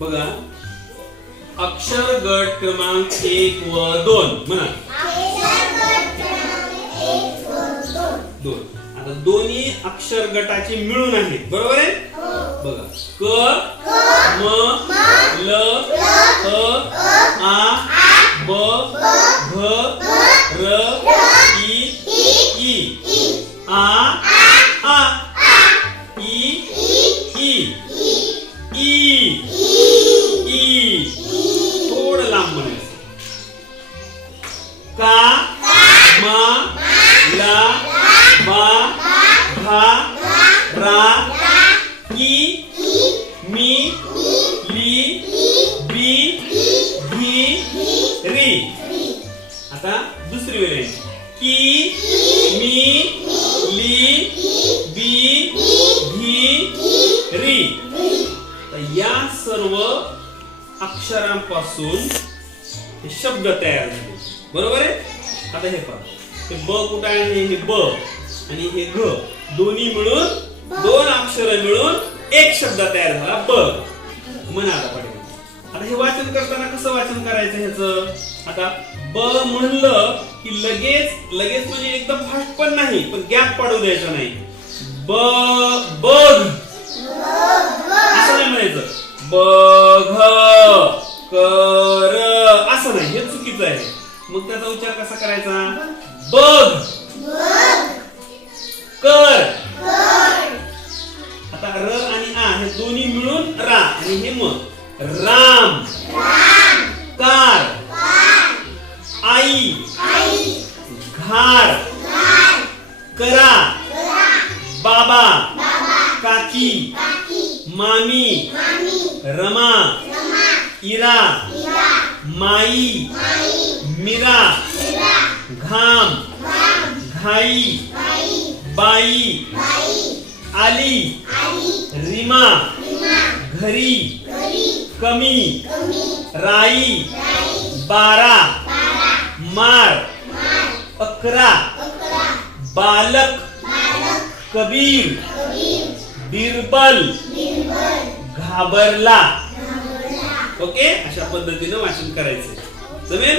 बघा. अक्षर गट क्रमांक एक व दोन. म्हणा. दोन. आता दोन्ही अक्षर गटाचे मिळून आहेत. बरोबर आहे? बघा. क म ल ह आ ब भ र इ ई आ आ ई ई ई ई थोडं लांब म्हणायचं. का? मा? ला? बा? भा? रा? की मी? ली? बी? भी री? आता दुसरी वेळ आहे की? मी? ली? बी? भी री? या सर्व अक्षरांपासून हे शब्द तयार झाले. बरोबर आहे? आता हे पहा. हे ब कुठं आहे हे ब आणि हे घ. दोन्ही मिळून दोन अक्षर मिळून एक शब्द तयार झाला ब. म्हणा आता पाटील आता हे वाचन करताना कसं वाचन करायचं ह्याच? आता ब म्हणलं की लगेच लगेच म्हणजे एकदम फास्ट पण नाही पण गॅप पाडू द्यायचा नाही. ब बघ असं नाही हे चुकीचं आहे. मग त्याचा उच्चार कसा करायचा? बघ. कर. आता र आणि आ हे दोन्ही मिळून रा आणि हे मग राम. कार. आई. घार. करा. बाबा. काकी. मामी. रमा. इरा. माई मीरा घाम घाई बाई आली रिमा घरी कमी राई बारा मार अकरा बालक कबीर बिरबल घाबरला ओके? अशा पद्धतीनं वाचन करायचं जमेल?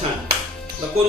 छान. आता कोण